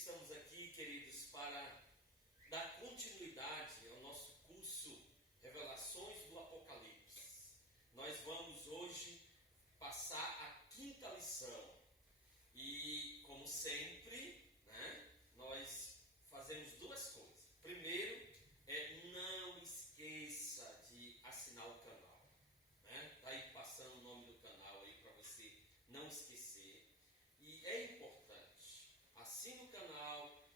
estamos aqui, queridos, para dar continuidade ao nosso curso Revelações do Apocalipse. Nós vamos hoje passar a quinta lição. E, como sempre, nós fazemos duas coisas. Primeiro, não esqueça de assinar o canal. Está aí passando o nome do canal aí para você não esquecer. E é importante, assine o canal,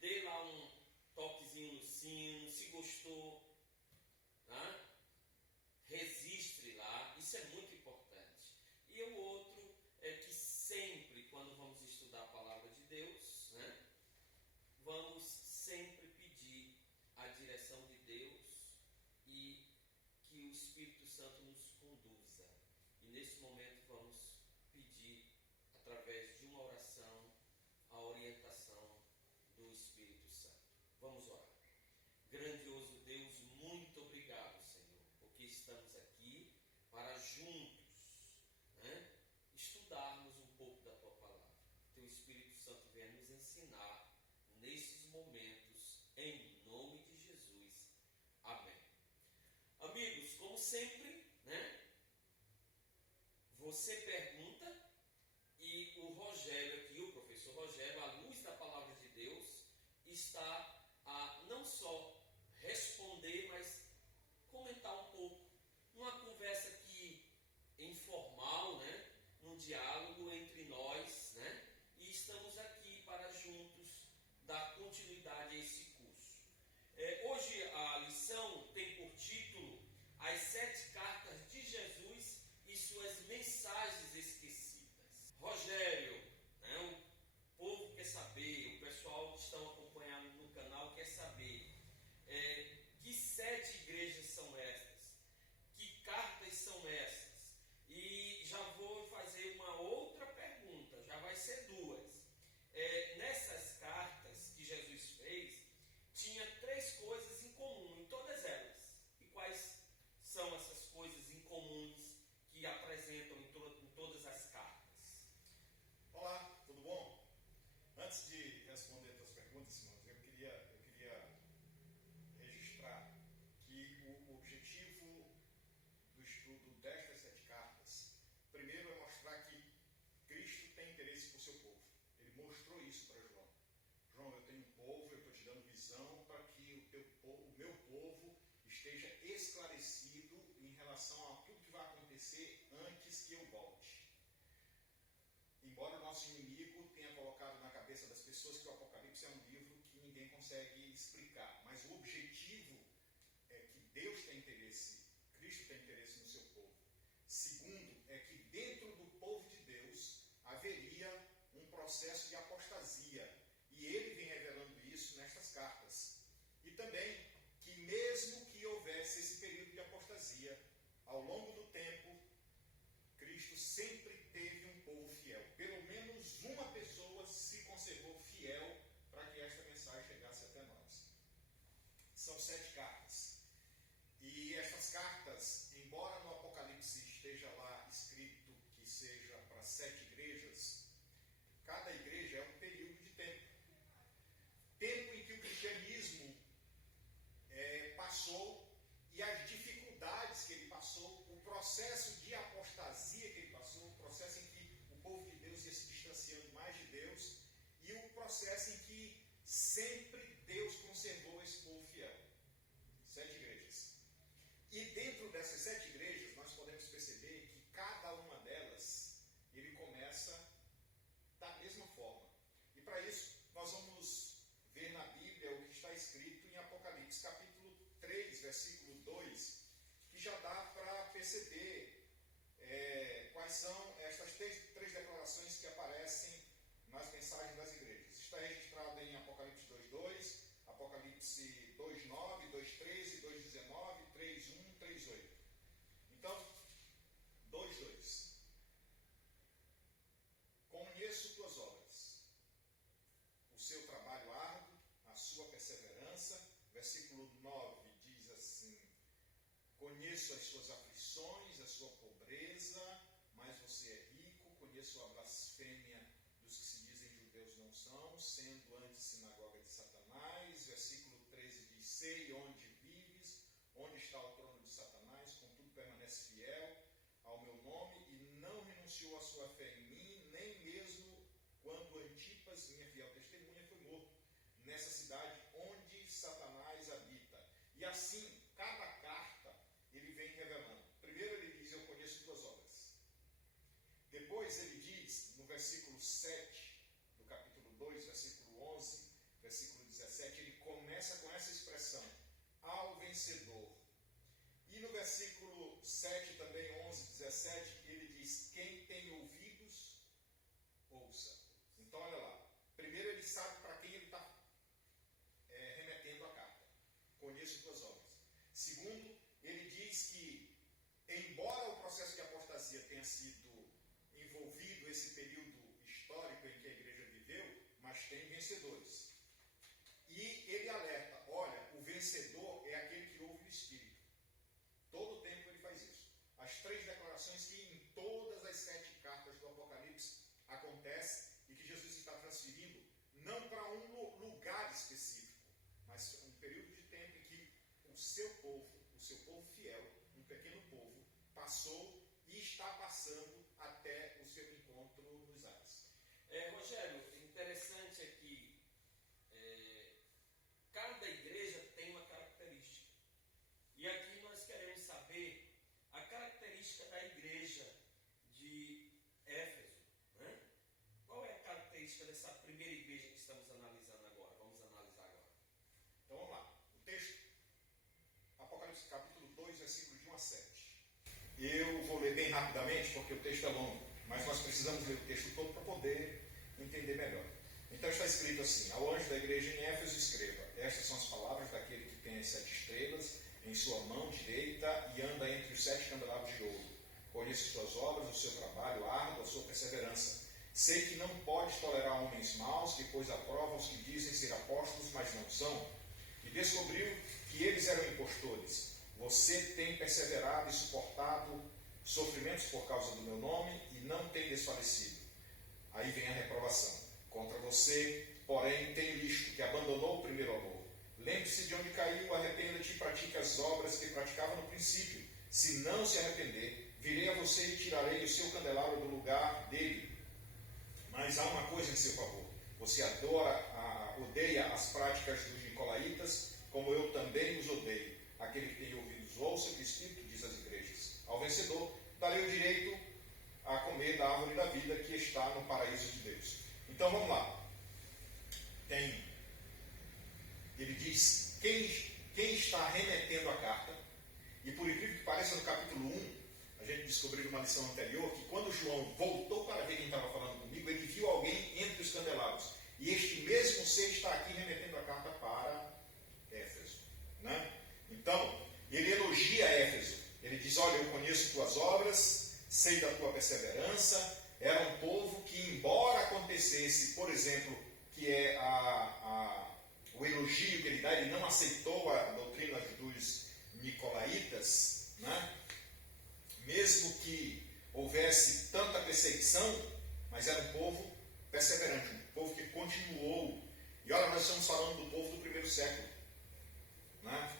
dê lá um toquezinho no sino, se gostou, registre lá, isso é muito importante. E o outro é que sempre, quando vamos estudar a palavra de Deus, vamos sempre pedir a direção de Deus e que o Espírito Santo nos conduza. E nesse momento vamos pedir, através de uma oração, a orientação do Espírito Santo. Vamos orar. Grandioso Deus, muito obrigado, Senhor, porque estamos aqui para juntos estudarmos um pouco da Tua palavra. Teu Espírito Santo venha nos ensinar nesses momentos, em nome de Jesus. Amém. Amigos, como sempre, você pergunta e o Rogério aqui, o professor Rogério, à luz da palavra de Deus, está a não só responder, mas comentar um pouco. Uma conversa aqui informal, num diálogo entre nós, e estamos aqui para juntos dar continuidade a esse curso. Hoje a lição tem por título As 7 Cartas de Jesus e Suas Mensagens Esquecidas. Rogério, o povo quer saber, o pessoal que estão acompanhando no canal quer saber que 7 igrejas são estas, que cartas são essas. E já vou fazer uma outra pergunta, já vai ser duas. Nessas cartas que Jesus fez, tinha 3 coisas em comum em todas elas. E quais são essas coisas em comuns que apresentam em todas as cartas? Olá, tudo bom? Antes de responder as tuas perguntas, irmãos, eu queria registrar que o objetivo do estudo destas 7 cartas, primeiro é mostrar que Cristo tem interesse por seu povo. Ele mostrou isso para João. João, eu tenho um povo, eu estou te dando visão para que o meu povo esteja esclarecido em relação a tudo que vai acontecer antes que eu volte. Embora o nosso inimigo tenha colocado na cabeça das pessoas que o Apocalipse é um livro que ninguém consegue explicar, mas o objetivo é que Deus tem interesse, Cristo tem interesse no seu povo. Segundo, é que dentro do povo de Deus haveria um processo de apostasia, e ele vem revelando isso nestas cartas. E também que mesmo que houvesse esse período de apostasia, ao longo do tempo, Cristo sempre teve um povo fiel. Pelo menos uma pessoa se conservou fiel para que esta mensagem chegasse até nós. São 7 cartas. E essas cartas, embora no Apocalipse esteja lá escrito que seja para 7 igrejas, cada igreja é um período de tempo. Tempo em que o cristianismo passou, e as dificuldades que ele passou, o processo de apostasia que ele passou, o processo em que o povo de Deus ia se distanciando mais de Deus, e o processo em que sempre Deus conservou esse povo fiel. 7 igrejas. E dentro dessas 7 igrejas, nós podemos perceber que cada uma delas, ele começa da mesma forma. E para isso, nós vamos ver na Bíblia o que está escrito em Apocalipse, capítulo 3, versículo 2, que já dá para perceber quais são estas 3 declarações que aparecem nas mensagens das igrejas. Está registrado em Apocalipse 2:2, Apocalipse 2:9, 2:13, 2:19, 3:1, 3:8. Então, 2:2. Conheço tuas obras, o seu trabalho árduo, a sua perseverança. Versículo 9 diz assim: conheço as suas aflições, a sua pobreza, mas você é rico. Conheço a blasfêmia dos que se dizem judeus não são, coração, sendo antes sinagoga de Satanás. Versículo 13 diz: sei onde vives, onde está o trono de Satanás, contudo permanece fiel ao meu nome e não renunciou à sua fé em mim, nem mesmo quando Antipas, minha fiel testemunha, foi morto nessa cidade onde Satanás habita. E assim, cada carta ele vem revelando. Primeiro ele diz: eu conheço tuas obras. Depois ele diz, no versículo 7 do capítulo 2, versículo 11, versículo 17, ele começa com essa expressão: ao vencedor. E no versículo 7 também, 11, 17, ele diz: quem tem ouvidos, ouça. Então olha lá, primeiro ele sabe para quem ele está remetendo a carta. Conheço tuas obras. Segundo, ele diz que, embora o processo de apostasia tenha sido envolvido esse período histórico em que a igreja viveu, mas tem vencedores. E ele alerta: olha, o vencedor é aquele que ouve o Espírito. Todo o tempo ele faz isso. As 3 declarações que em todas as 7 cartas do Apocalipse acontece e que Jesus está transferindo não para um lugar específico, mas um período de tempo em que o seu povo fiel, um pequeno povo, passou e está passando até o seu encontro nos ares. Rogério, interessante é que cada igreja tem uma característica. E aqui nós queremos saber a característica da igreja de Éfeso. Né? Qual é a característica dessa primeira igreja que estamos analisando agora? Vamos analisar agora. Então vamos lá. O texto, Apocalipse capítulo 2, versículos de 1 a 7. Eu vou ler bem rapidamente porque o texto é longo, mas nós precisamos ler o texto todo para poder entender melhor. Então está escrito assim: ao anjo da igreja em Éfeso escreva: estas são as palavras daquele que tem as 7 estrelas em sua mão direita e anda entre os 7 candelabros de ouro. Conheço suas obras, o seu trabalho árduo, a sua perseverança. Sei que não podes tolerar homens maus, que pois aprovam os que dizem ser apóstolos, mas não são. E descobriu que eles eram impostores. Você tem perseverado e suportado sofrimentos por causa do meu nome e não tem desfalecido. Aí vem a reprovação. Contra você, porém, tenho isto, que abandonou o primeiro amor. Lembre-se de onde caiu, arrependa-te e pratique as obras que praticava no princípio. Se não se arrepender, virei a você e tirarei o seu candelabro do lugar dele. Mas há uma coisa em seu favor. Você odeia as práticas dos nicolaítas, como eu também os odeio. Aquele que tem ouvidos, ouça o que o Espírito diz às igrejas. Ao vencedor, darei o direito a comer da árvore da vida que está no paraíso de Deus. Então vamos lá. Ele diz quem está remetendo a carta. E por incrível que pareça, no capítulo 1, a gente descobriu numa lição anterior que quando João voltou para ver quem estava falando comigo, ele viu alguém entre os candelabros. E este mesmo ser está aqui remetendo a carta para Éfeso. Né? Então, ele elogia Éfeso. Ele diz: olha, eu conheço tuas obras, sei da tua perseverança. Era um povo que, embora acontecesse, por exemplo, que é o elogio que ele dá, ele não aceitou a doutrina dos nicolaítas, né? Mesmo que houvesse tanta perseguição, mas era um povo perseverante, um povo que continuou. E olha, nós estamos falando do povo do primeiro século, né?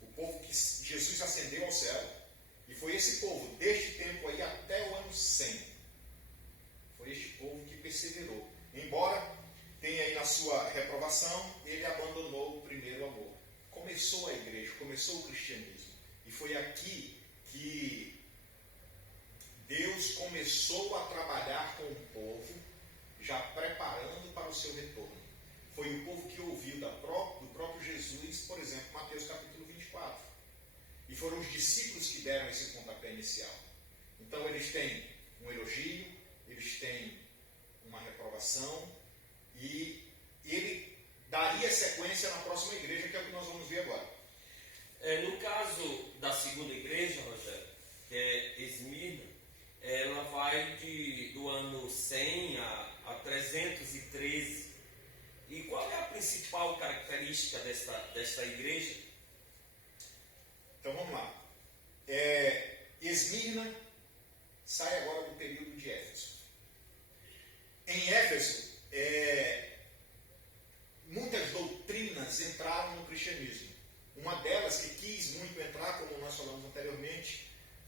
O povo que Jesus ascendeu ao céu. E foi esse povo, deste tempo aí até o ano 100, foi este povo que perseverou. Embora tenha aí na sua reprovação, ele abandonou o primeiro amor. Começou a igreja, começou o cristianismo. E foi aqui que Deus começou a trabalhar com o povo, já preparando para o seu retorno. Foi o povo que ouviu do próprio Jesus, por exemplo, Mateus capítulo 24. E foram os discípulos que deram esse pontapé inicial. Então eles têm um elogio, eles têm uma reprovação, e ele daria sequência na próxima igreja, que é o que nós vamos ver agora. No caso da segunda igreja, Rogério, que é Esmirna, ela vai do ano 100 a 313. E qual é a principal característica desta igreja? Então vamos lá. Esmirna sai agora do período de Éfeso. Em Éfeso, Uma delas que quis muito entrar, como nós falamos anteriormente,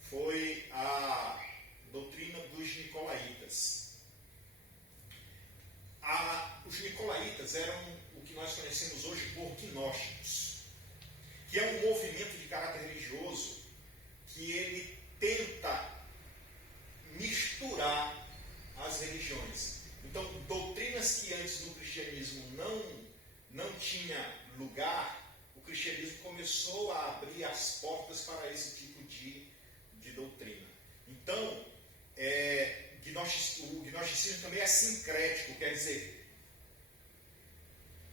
foi a doutrina dos nicolaítas. Os nicolaítas eram o que nós conhecemos hoje por gnósticos, que é um movimento de caráter religioso que ele tenta misturar as religiões. Então, doutrinas que antes no cristianismo não tinha lugar, o cristianismo começou a abrir as portas para esse tipo de doutrina. Então, o gnosticismo também é sincrético, quer dizer,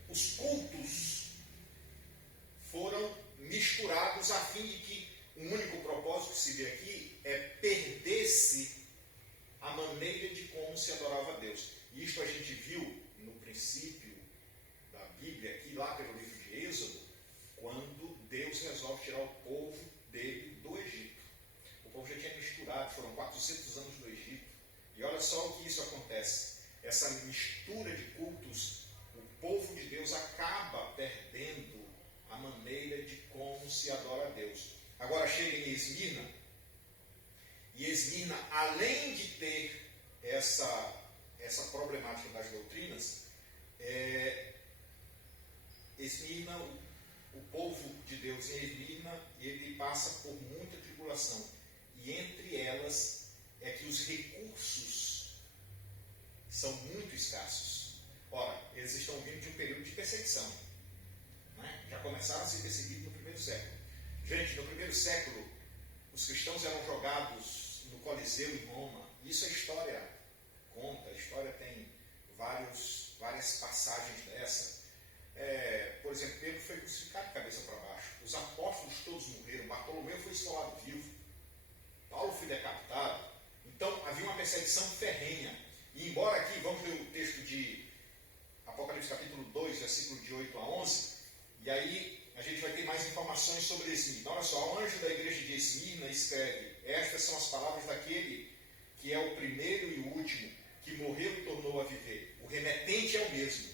os cultos foram misturados a fim de que o único propósito que se vê aqui é perder-se a maneira de como se adorava a Deus. E isto a gente viu no princípio da Bíblia, aqui lá pelo livro de Êxodo, quando Deus resolve tirar o povo dele do Egito. O povo já tinha misturado, foram 400 anos no Egito. E olha só o que isso acontece. Essa mistura de cultos, o povo de Deus acaba perdendo a maneira de como se adora a Deus. Agora chega em Esmirna, e Esmirna, além de ter essa problemática das doutrinas, Esmirna, o povo de Deus em Esmirna, ele passa por muita tribulação. E entre elas é que os recursos são muito escassos. Ora, eles estão vindo de um período de perseguição. Né? Já começaram a ser perseguidos no primeiro século. Gente, no primeiro século, os cristãos eram jogados no Coliseu em Roma. Isso a história conta. A história tem várias passagens dessa. Por exemplo, Pedro foi crucificado de cabeça para baixo. Os apóstolos todos morreram. Bartolomeu foi esfolado vivo. Paulo foi decapitado. Então, havia uma perseguição ferrenha. E embora aqui, vamos ver o texto de Apocalipse capítulo 2, versículo de 8 a 11, e aí a gente vai ter mais informações sobre Esmirna. Olha só, o anjo da igreja de Esmirna escreve: estas são as palavras daquele que é o primeiro e o último, que morreu e tornou a viver. O remetente é o mesmo.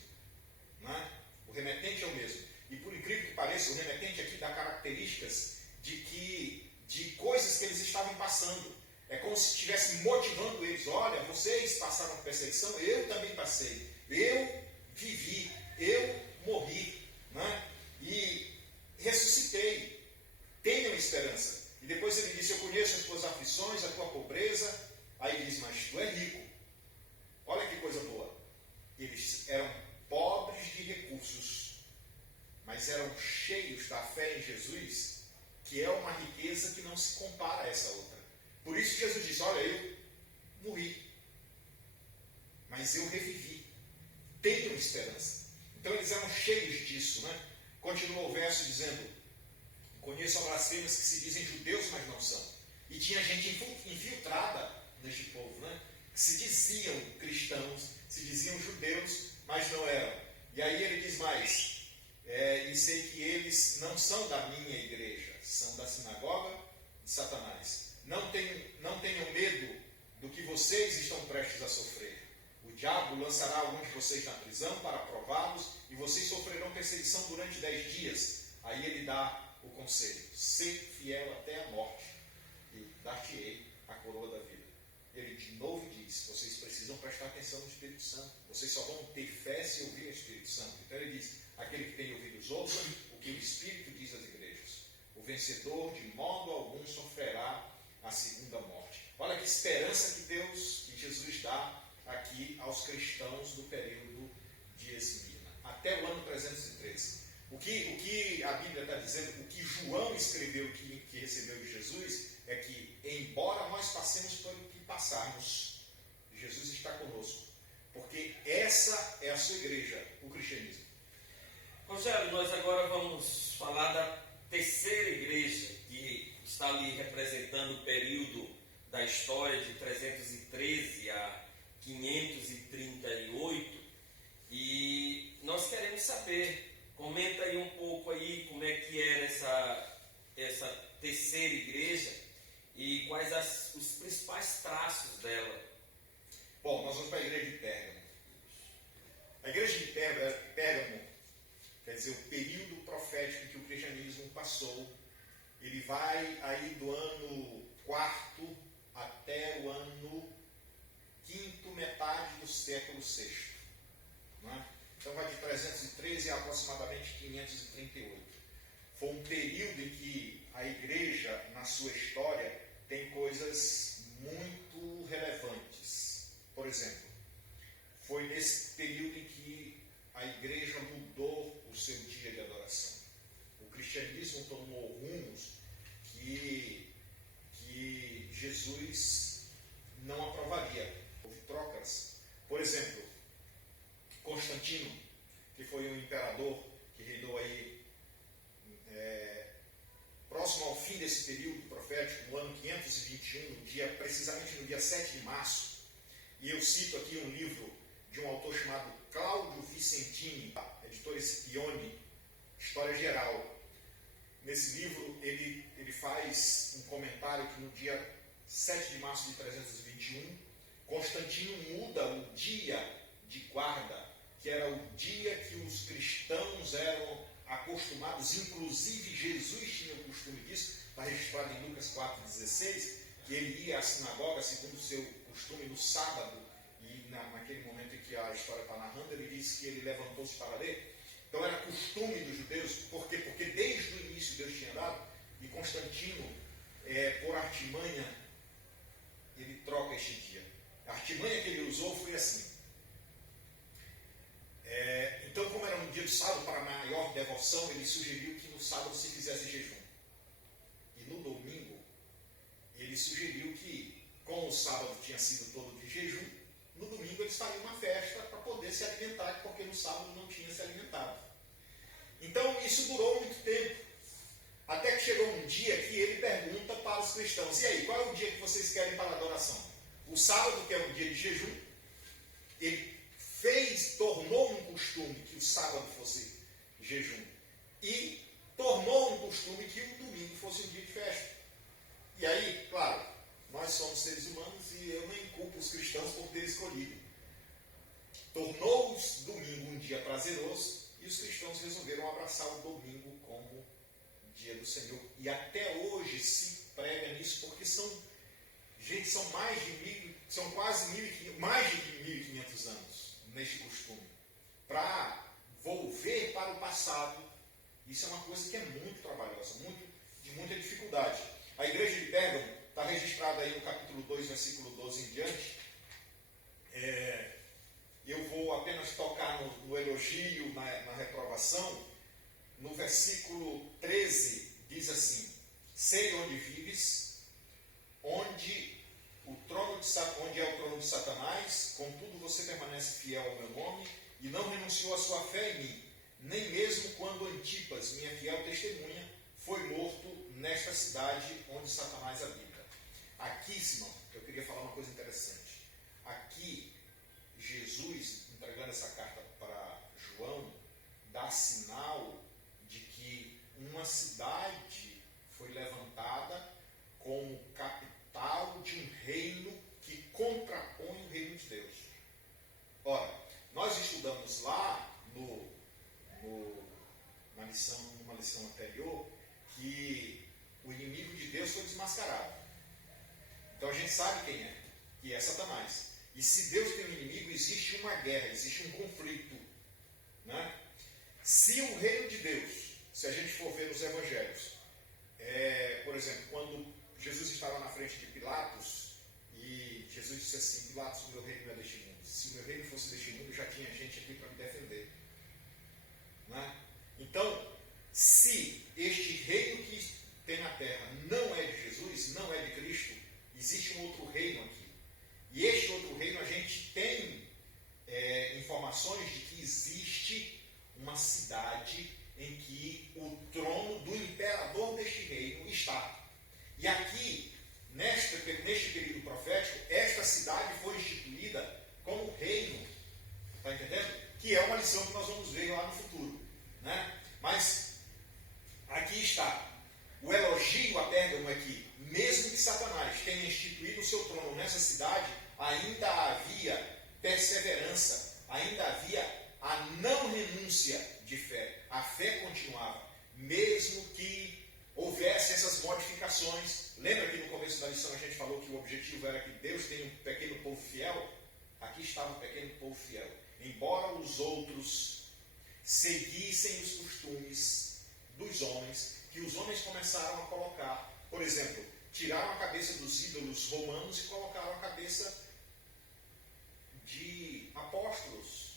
Né? O remetente é o mesmo. E por incrível que pareça, o remetente aqui dá características de coisas que eles estavam passando. É como se estivesse motivando eles. Olha, vocês passaram por perseguição, eu também passei. Eu vivi, eu morri. Né? E ressuscitei. Tenham esperança. E depois ele disse: eu conheço as tuas aflições, a tua pobreza. Aí ele diz: mas tu é rico. Olha que coisa boa. Eles eram pobres de recursos, mas eram cheios da fé em Jesus, que é uma riqueza que não se compara a essa outra. Por isso Jesus diz: olha, eu morri, mas eu revivi. Tenham esperança. Então eles eram cheios disso, né? Continua o verso dizendo: conheço blasfemas que se dizem judeus, mas não são. E tinha gente infiltrada neste povo, né? Que se diziam cristãos, se diziam judeus, mas não eram. E aí ele diz mais: e sei que eles não são da minha igreja, são da sinagoga de Satanás. Não tenham medo do que vocês estão prestes a sofrer. O diabo lançará alguns de vocês na prisão para prová-los, e vocês sofrerão perseguição durante 10 dias. Aí ele dá o conselho: ser fiel até a morte, e dar-te-ei a coroa da vida. Ele de novo diz: vocês precisam prestar atenção no Espírito Santo. Vocês só vão ter fé se ouvir o Espírito Santo. Então ele diz: aquele que tem ouvidos ouça o que o Espírito diz às igrejas. O vencedor de modo algum sofrerá a segunda morte. Olha que esperança que Jesus dá aqui aos cristãos do período de Esmirna, até o ano 313. O que a Bíblia está dizendo, o que João escreveu que recebeu de Jesus, é que, embora nós passemos pelo que passarmos, Jesus está conosco, porque essa é a sua igreja, o cristianismo. Rogério, nós agora vamos falar da terceira igreja, que está ali representando o período da história de 313 a 538, e nós queremos saber, comenta aí um pouco aí como é que era essa terceira igreja e quais os principais traços dela. Bom, nós vamos para a igreja de Pérgamo. A igreja de Pérgamo quer dizer o período profético em que o cristianismo passou. Ele vai aí do ano 4 até o ano 5º, metade do século VI. Né? Então vai de 313 a aproximadamente 538. Foi um período em que a igreja, na sua história, tem coisas muito relevantes. Por exemplo, foi nesse período em que a igreja mudou o seu dia de adoração. O cristianismo tomou rumos que Jesus não aprovaria. Houve trocas. Por exemplo, Constantino, que foi um imperador que reinou aí próximo ao fim desse período profético, no ano 521, precisamente no dia 7 de março, e eu cito aqui um livro de um autor chamado Cláudio Vicentini, editor Scipione, História Geral. Nesse livro ele faz um comentário que no dia 7 de março de 321, Constantino muda o dia de guarda, que era o dia que os cristãos eram acostumados, inclusive Jesus tinha o costume disso, está registrado em Lucas 4,16, que ele ia à sinagoga segundo o seu costume no sábado, e naquele momento em que a história está narrando, ele diz que ele levantou-se para ler. Então era costume dos judeus, por quê? Porque desde o início Deus tinha dado, e Constantino, por artimanha, ele troca este dia. A artimanha que ele usou foi assim. Então, como era um dia do sábado para maior devoção, ele sugeriu que no sábado se fizesse jejum. E no domingo, ele sugeriu que, como o sábado tinha sido todo de jejum, no domingo eles fariam uma festa para poder se alimentar, porque no sábado não tinha se alimentado. Então, isso durou muito tempo. Até que chegou um dia que ele pergunta para os cristãos: e aí, qual é o dia que vocês querem para a adoração? O sábado, que é um dia de jejum, ele tornou um costume que o sábado fosse jejum, e tornou um costume que o domingo fosse um dia de festa. E aí, claro, nós somos seres humanos e eu nem culpo os cristãos por ter escolhido. Tornou o domingo um dia prazeroso e os cristãos resolveram abraçar o domingo como dia do Senhor. E até hoje se prega nisso, porque são mais de 1.500 anos neste costume, para volver para o passado. Isso é uma coisa que é muito trabalhosa, de muita dificuldade. A igreja de Pérgamo está registrada aí no capítulo 2, versículo 12 em diante. Eu vou apenas tocar no elogio, na reprovação. No versículo 13 diz assim: sei onde vives, onde é o trono de Satanás, contudo você permanece fiel ao meu nome e não renunciou à sua fé em mim, nem mesmo quando Antipas, minha fiel testemunha, foi morto nesta cidade onde Satanás habita. Aqui, Simão, eu queria falar uma coisa interessante. Aqui, Jesus, entregando essa carta para João, dá sinal de que uma cidade foi levantada como capital de um reino que contrapõe o reino de Deus. Ora, nós estudamos lá numa lição anterior, que o inimigo de Deus foi desmascarado. Então a gente sabe quem é, que é Satanás. E se Deus tem um inimigo, existe uma guerra, existe um conflito. Né? Se o reino de Deus, se a gente for ver nos evangelhos, por exemplo, quando Jesus estava na frente de Pilatos, e Jesus disse assim: Pilatos, o meu reino não é deste mundo. Se o meu reino fosse deste mundo, já tinha gente aqui para me defender. Né? Então, se este reino que tem na terra não é de Jesus, não é de Cristo, existe um outro reino aqui. E este outro reino, a gente tem informações de que existe uma cidade em que o trono do imperador deste reino está. E aqui, neste período profético, esta cidade foi instituída como reino. Está entendendo? Que é uma lição que nós vamos ver lá no futuro. Né? Mas, aqui está. O elogio a Pérgamo é que, mesmo que Satanás tenha instituído o seu trono nessa cidade, ainda havia perseverança, ainda havia a não renúncia de fé. A fé continuava, mesmo que objetivo era que Deus tenha um pequeno povo fiel, aqui estava um pequeno povo fiel. Embora os outros seguissem os costumes dos homens, que os homens começaram a colocar, por exemplo, tiraram a cabeça dos ídolos romanos e colocaram a cabeça de apóstolos,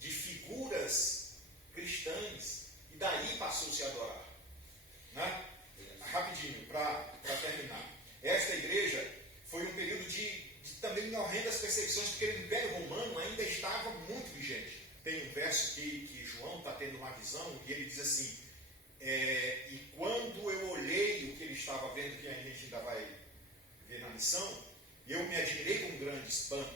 de figuras cristãs, e daí passou-se a adorar. Né? Rapidinho, para terminar. Esta igreja foi um período de também horrendas perseguições, porque o Império Romano ainda estava muito vigente. Tem um verso que João está tendo uma visão, e ele diz assim, e quando eu olhei o que ele estava vendo, que a gente ainda vai ver na lição, eu me admirei com um grande espanto.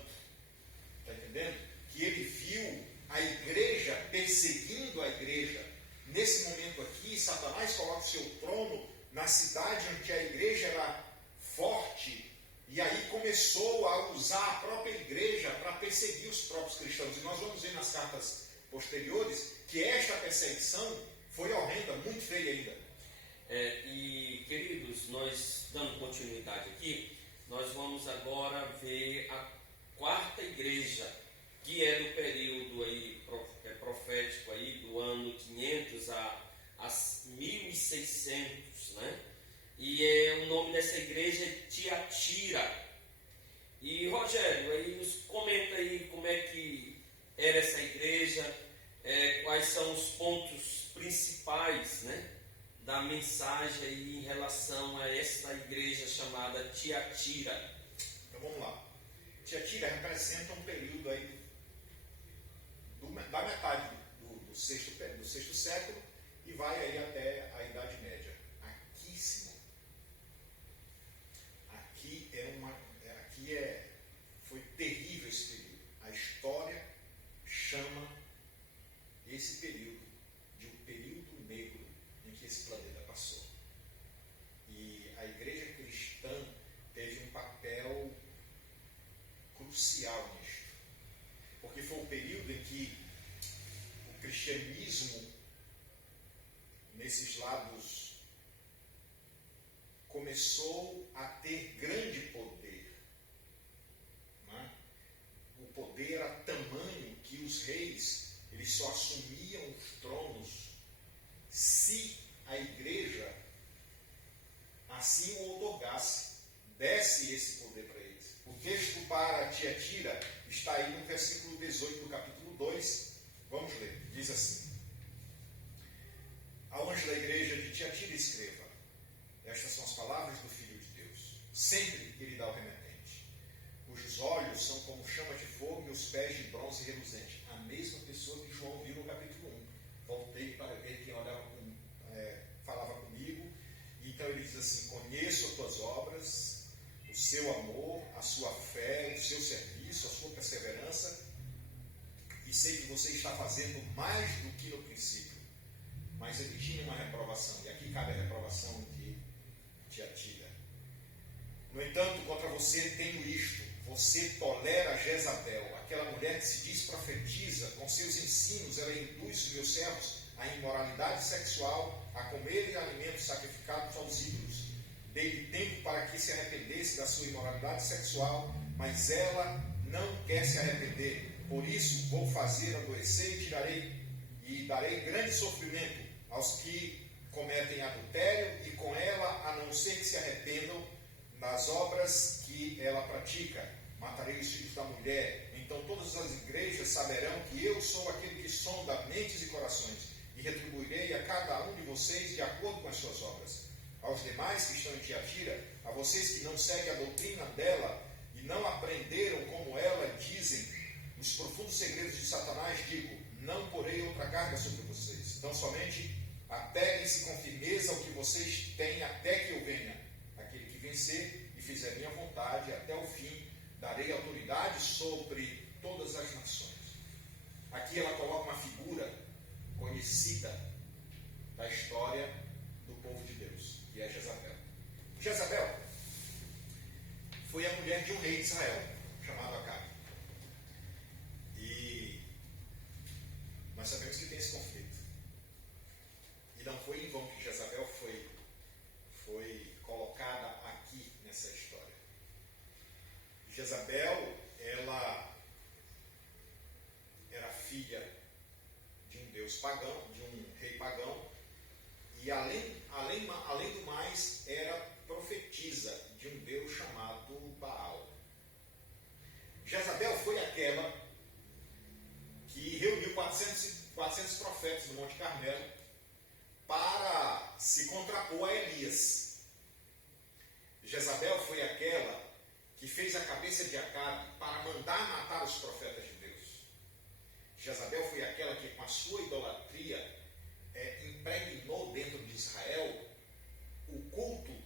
Está entendendo? Que ele viu a igreja perseguindo a igreja. Nesse momento aqui, Satanás coloca o seu trono na cidade onde a igreja era forte, e aí começou a usar a própria igreja para perseguir os próprios cristãos. E nós vamos ver nas cartas posteriores que esta perseguição foi horrenda, muito feia ainda. E queridos, nós dando continuidade aqui, nós vamos agora ver a quarta igreja, que é do período aí, profético aí, do ano 500 a 1600, né? E o nome dessa igreja é Tiatira. E Rogério, aí nos comenta aí como é que era essa igreja, quais são os pontos principais, né, da mensagem aí em relação a esta igreja chamada Tiatira. Então vamos lá. Tiatira representa um período aí da metade do sexto século e vai aí até a Idade Média. Aqui, Simão, foi terrível esse período. A história chama esse período de um período negro em que esse planeta passou. E a igreja cristã teve um papel crucial nisto. Porque foi o período em que o cristianismo, nesses lados, começou a ter grande poder. Né? O poder era tamanho que os reis eles só assumiam os tronos se a igreja assim o outorgasse, desse esse poder para eles. O texto para Tiatira está aí no versículo 18 do capítulo 2. Vamos ler. Diz assim: ao anjo da igreja de Tiatira escreva: estas são as palavras do Filho de Deus, sempre ele dá o remetente, cujos olhos são como chama de fogo e os pés de bronze reluzente. A mesma pessoa que João viu no capítulo 1. Voltei para ver quem falava comigo. Então ele diz assim: conheço as tuas obras, o seu amor, a sua fé, o seu serviço, a sua perseverança, e sei que você está fazendo mais do que no princípio. Mas ele tinha uma reprovação, e aqui cabe a reprovação de Tiatira. No entanto, contra você tenho isto: você tolera Jezabel, aquela mulher que se diz profetiza, com seus ensinos ela induz os meus servos à imoralidade sexual, a comerem alimentos sacrificados aos ídolos. Dei-lhe tempo para que se arrependesse da sua imoralidade sexual, mas ela não quer se arrepender. Por isso vou fazer adoecer e darei grande sofrimento aos que cometem adultério, e com ela, a não ser que se arrependam das obras que ela pratica, matarei os filhos da mulher. Então todas as igrejas saberão que eu sou aquele que sonda mentes e corações, e retribuirei a cada um de vocês de acordo com as suas obras. Aos demais que estão em Tiatira, a vocês que não seguem a doutrina dela e não aprenderam como ela, dizem os profundos segredos de Satanás, digo: não porei outra carga sobre vocês. Então somente apeguem-se com firmeza ao que vocês têm até que eu venha. Aquele que vencer e fizer minha vontade até o fim, darei autoridade sobre todas as nações. Aqui ela coloca uma figura conhecida da história do povo de Deus, que é Jezabel. Jezabel foi a mulher de um rei de Israel, chamado Acabe. E nós sabemos que tem esse conflito. E não foi em vão que Jezabel foi colocada aqui nessa história. filha de um deus pagão, de um rei pagão, e além do mais, era profetisa de um deus chamado Baal. Jezabel foi aquela que reuniu 400 profetas no Monte Carmelo para se contrapor a Elias. Jezabel foi aquela que fez a cabeça de Acabe para mandar matar os profetas de Deus. Jezabel foi aquela que, com a sua idolatria, impregnou dentro de Israel o culto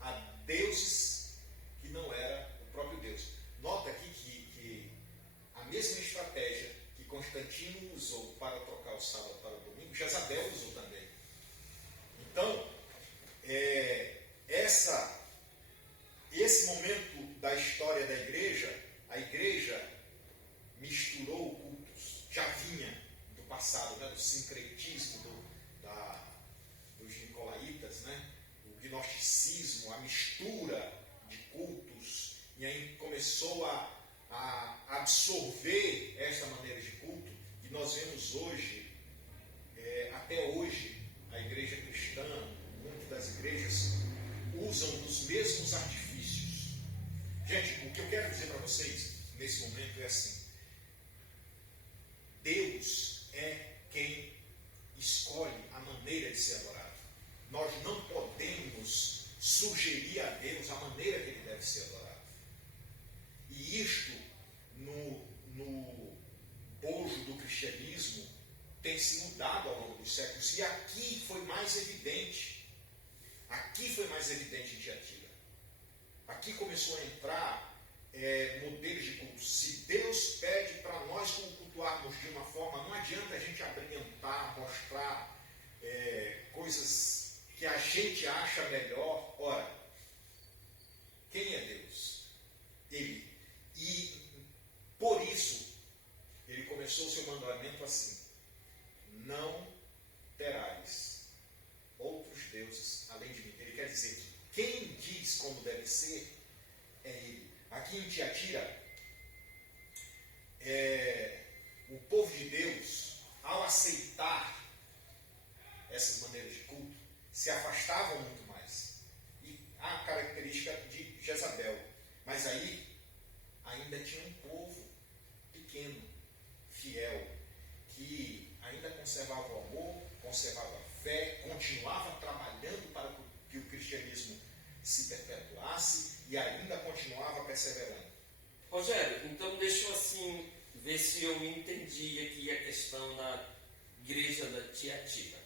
a deuses que não era o próprio Deus. Nota aqui que a mesma estratégia que Constantino usou para trocar o sábado para o domingo, Jezabel usou também. Então, esse momento da história da igreja, a igreja misturou cultos, já vinha do passado, né, do sincretismo, dos nicolaítas, né, o gnosticismo, a mistura de cultos, e aí começou a absorver esta maneira de culto, e nós vemos hoje, até hoje, a igreja cristã, muitas das igrejas usam dos mesmos artifícios. Gente, o que eu quero dizer para vocês nesse momento é assim: Deus é quem escolhe a maneira de ser adorado. Nós não podemos sugerir a Deus a maneira que ele deve ser adorado. E isto, no bojo do cristianismo, tem se mudado ao longo dos séculos. E aqui foi mais evidente. Aqui foi mais evidente em Tiatira. Aqui começou a entrar modelos de culto. Se Deus pede para nós cultuarmos de uma forma, não adianta a gente abrilhantar, mostrar coisas que a gente acha melhor. Ora, quem é Deus? Ele. E por isso, ele começou o seu mandamento assim: não terás outros deuses além de mim. Ele quer dizer que quem diz como deve ser é ele. Aqui em Tiatira, o povo de Deus, ao aceitar essas maneiras de culto, se afastavam muito mais. E a característica de Jezabel. Mas aí ainda tinha um povo pequeno, fiel, que ainda conservava o amor, conservava a fé, continuava trabalhando para que o cristianismo se perpetuasse e ainda continuava perseverando. Rogério, então deixa eu assim ver se eu entendi aqui a questão da igreja da Tiatira.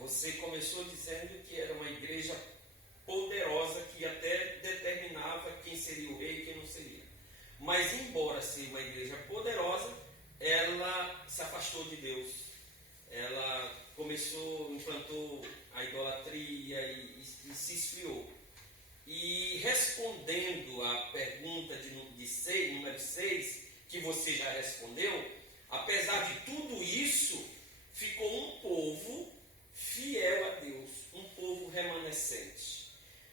Você começou dizendo que era uma igreja poderosa que até determinava quem seria o rei e quem não seria. Mas embora seja uma igreja poderosa, ela se afastou de Deus. Ela implantou a idolatria e se esfriou. E respondendo à pergunta número 6, que você já respondeu, apesar de tudo isso, ficou um povo fiel a Deus, um povo remanescente.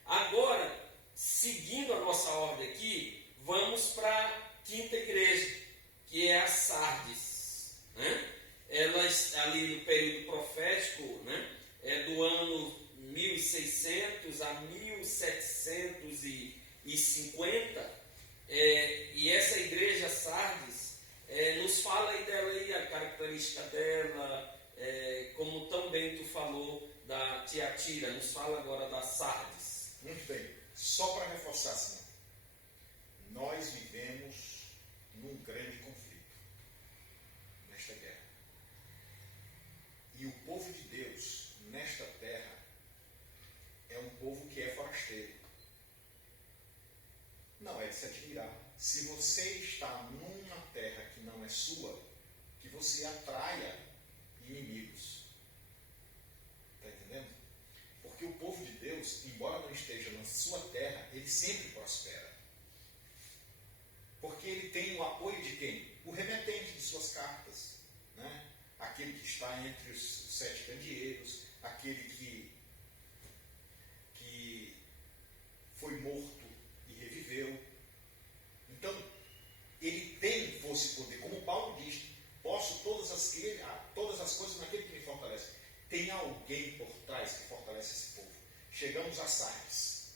Agora, seguindo a nossa ordem aqui, vamos para a quinta igreja, que é a Sardes, né? Ela ali no período profético, né? Do ano 1600 a 1750, e essa igreja Sardes nos fala aí dela, aí, a característica dela, como também tu falou da Tiatira, nos fala agora da Sardes. Muito bem, só para reforçar, senhor, nós vivemos num grande conflito nesta guerra. E o povo de Deus nesta terra é um povo que é forasteiro. Não é de se admirar. Se você está numa terra que não é sua, que você atraia inimigos. Está entendendo? Porque o povo de Deus, embora não esteja na sua terra, ele sempre prospera. Porque ele tem o apoio de quem? O remetente de suas cartas. Né? Aquele que está entre os 7 candeeiros, aquele que foi morto e reviveu. Então, ele tem força e poder. Como Paulo diz, tem alguém por trás que fortalece esse povo. Chegamos a Sardes.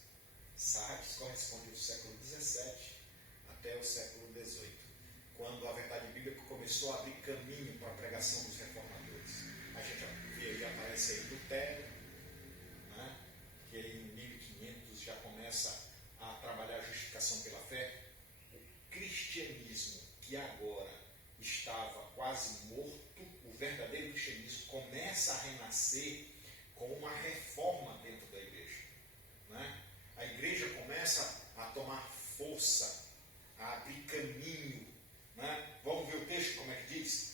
Sardes corresponde do século XVII até o século XVIII, quando a verdade bíblica começou a abrir caminho para a pregação dos reformadores. A gente já vê aí, aparece aí Lutero, né, que em 1500 já começa a trabalhar a justificação pela fé. O cristianismo, que agora estava quase morto, o verdadeiro cristianismo começa a renascer com uma reforma dentro da igreja. Né? A igreja começa a tomar força, a abrir caminho. Né? Vamos ver o texto, como é que diz?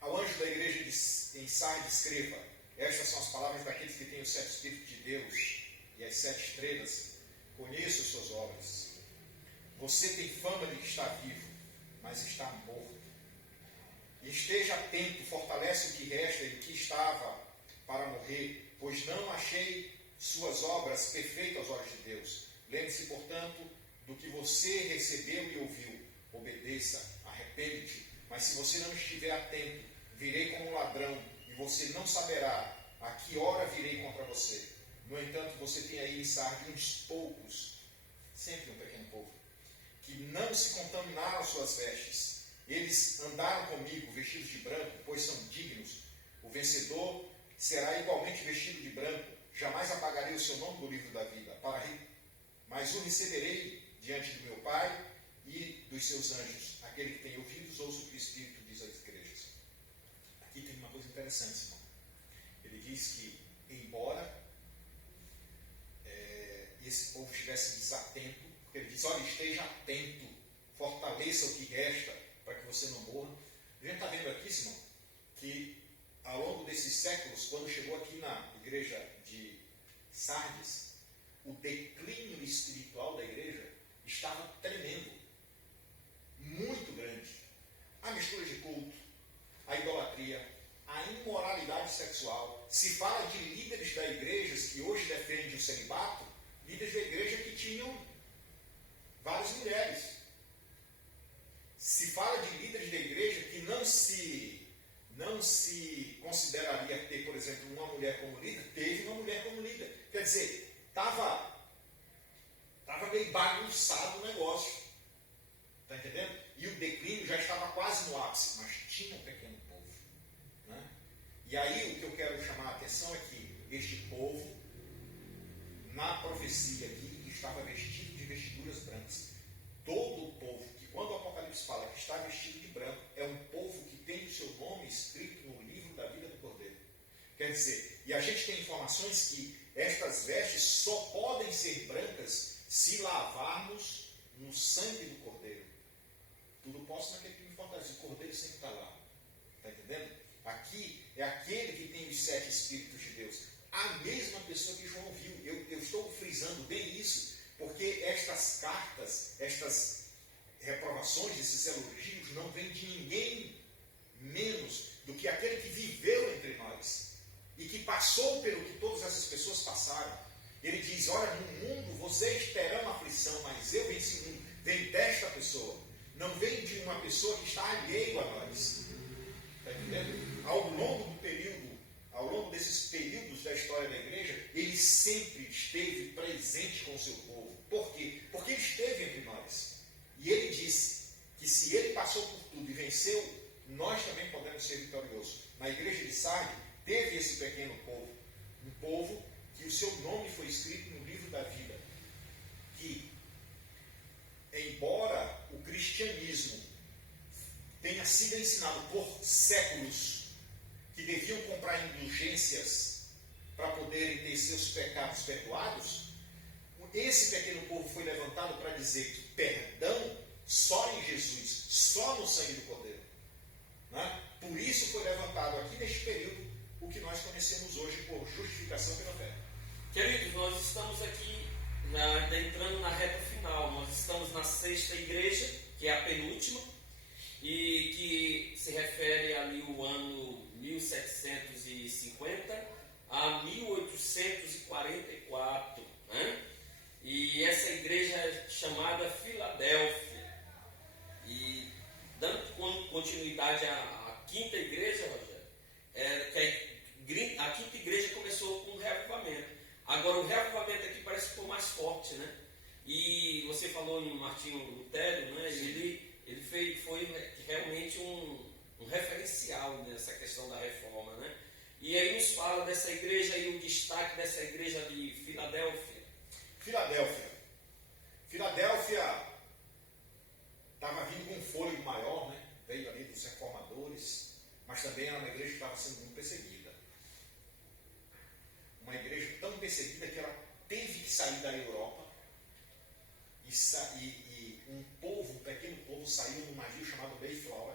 Ao anjo da igreja em Sardes escreva: estas são as palavras daqueles que têm os 7 Espíritos de Deus e as 7 estrelas. Conheço suas obras. Você tem fama de que está vivo, mas está morto. E esteja atento, fortalece o que resta e o que estava para morrer, pois não achei suas obras perfeitas aos olhos de Deus. Lembre-se, portanto, do que você recebeu e ouviu. Obedeça, arrepende-te. Mas se você não estiver atento, virei como um ladrão, e você não saberá a que hora virei contra você. No entanto, você tem aí em Sardes uns poucos, sempre um pequeno povo, que não se contaminaram suas vestes. Eles andaram comigo vestidos de branco, pois são dignos. O vencedor será igualmente vestido de branco. Jamais apagarei o seu nome do livro da vida, mas o receberei diante do meu Pai e dos seus anjos. Aquele que tem ouvidos, ouça o que o Espírito diz às igrejas. Aqui tem uma coisa interessante, irmão. Ele diz que, embora esse povo estivesse desatento, porque ele diz: olha, esteja atento, fortaleça o que resta, para que você não morra. A gente está vendo aqui, Simão, que ao longo desses séculos, quando chegou aqui na igreja de Sardes, o declínio espiritual da igreja estava tremendo, muito grande. A mistura de culto, a idolatria, a imoralidade sexual. Se fala de líderes da igreja que hoje defendem o celibato, líderes da igreja que tinham várias mulheres. Se fala de líderes da igreja que não se consideraria ter, por exemplo, uma mulher como líder, teve uma mulher como líder. Quer dizer, estava meio bagunçado o negócio. Está entendendo? E o declínio já estava quase no ápice, mas tinha um pequeno povo. Né? E aí o que eu quero chamar a atenção é que este povo, na profecia aqui, estava vestido de vestiduras brancas. Todo o povo, que quando o Apocalipse fala que está vestido de branco, é um povo que tem o seu nome escrito no livro da vida do Cordeiro. Quer dizer, e a gente tem informações que estas vestes só podem ser brancas se lavarmos no sangue do Cordeiro. Tudo posso naquele que me fortalece. O Cordeiro sempre está lá. Está entendendo? Aqui é aquele que tem os 7 Espíritos de Deus. A mesma pessoa que João viu. Eu estou frisando bem isso, porque estas cartas, estas reprovações, esses elogios, não vêm de ninguém menos do que aquele que viveu entre nós e que passou pelo que todas essas pessoas passaram. Ele diz: olha, no mundo vocês terão aflição, mas eu venci o mundo. Vem desta pessoa, não vem de uma pessoa que está alheio a nós. Está entendendo? Ao longo desses períodos da história da igreja, ele sempre esteve presente com o seu povo. Por quê? Porque ele esteve entre nós. E ele disse que se ele passou por tudo e venceu, nós também podemos ser vitoriosos. Na igreja de Sardes, teve esse pequeno povo. Um povo que o seu nome foi escrito no livro da vida. Que, embora o cristianismo tenha sido ensinado por séculos que deviam comprar indulgências para poderem ter seus pecados perdoados, esse pequeno povo foi levantado para dizer que perdão só em Jesus, só no sangue do Cordeiro. Né? Por isso foi levantado aqui neste período o que nós conhecemos hoje por justificação pela fé. Queridos, nós estamos aqui entrando na reta final. Nós estamos na 6ª igreja, que é a penúltima, e que se refere ali o ano 1750 a 1844. Né? E essa igreja é chamada Filadélfia. E dando continuidade à 5ª igreja, Rogério, que é a a quinta igreja começou com um reavivamento. Agora o reavivamento aqui parece que ficou mais forte, né? E você falou em Martinho Lutero, né? Foi realmente um referencial nessa questão da reforma, né? E aí nos fala dessa igreja e o destaque dessa igreja de Filadélfia. Filadélfia estava vindo com um fôlego maior, né? Veio ali dos reformadores, mas também era uma igreja que estava sendo muito perseguida. Uma igreja tão perseguida que ela teve que sair da Europa e um pequeno povo saiu num navio chamado Mayflower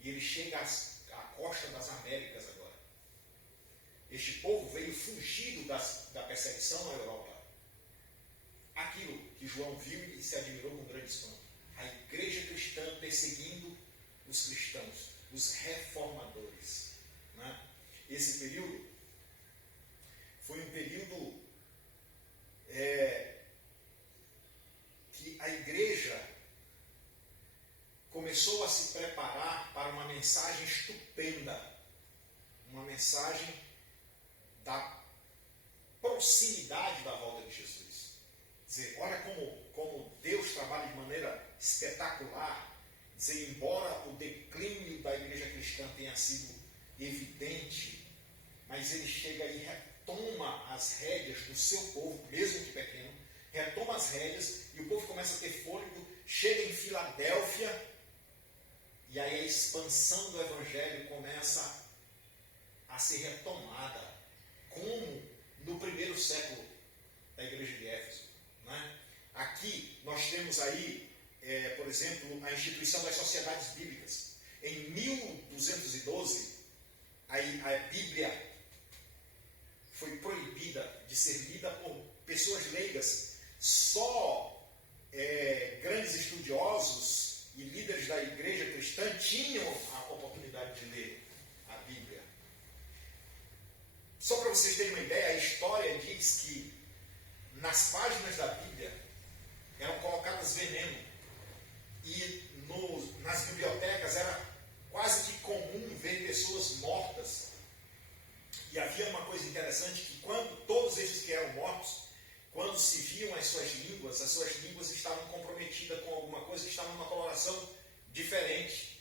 e ele chega à costa das Américas agora. Este povo veio fugido da perseguição na Europa. Aquilo que João viu e se admirou com grande espanto. A igreja cristã perseguindo os cristãos, os reformadores. Né? Esse período foi um período que a igreja começou a se preparar para uma mensagem estupenda, uma mensagem da proximidade da volta de Jesus. Dizer, olha como Deus trabalha de maneira espetacular. Dizer, embora o declínio da igreja cristã tenha sido evidente, mas ele chega e retoma as rédeas do seu povo, mesmo que pequeno, retoma as rédeas e o povo começa a ter fôlego, chega em Filadélfia e aí a expansão do evangelho começa a ser retomada, como no primeiro século da igreja de Éfeso. Né? Aqui nós temos aí, por exemplo, a instituição das sociedades bíblicas. Em 1212, a Bíblia foi proibida de ser lida por pessoas leigas. Só grandes estudiosos e líderes da igreja cristã tinham a oportunidade de ler a Bíblia. Só para vocês terem uma ideia, a história diz que nas páginas da Bíblia eram colocadas veneno e nas bibliotecas era quase que comum ver pessoas mortas. E havia uma coisa interessante, que todos esses que eram mortos, quando se viam as suas línguas estavam comprometidas com alguma coisa que estava numa coloração diferente.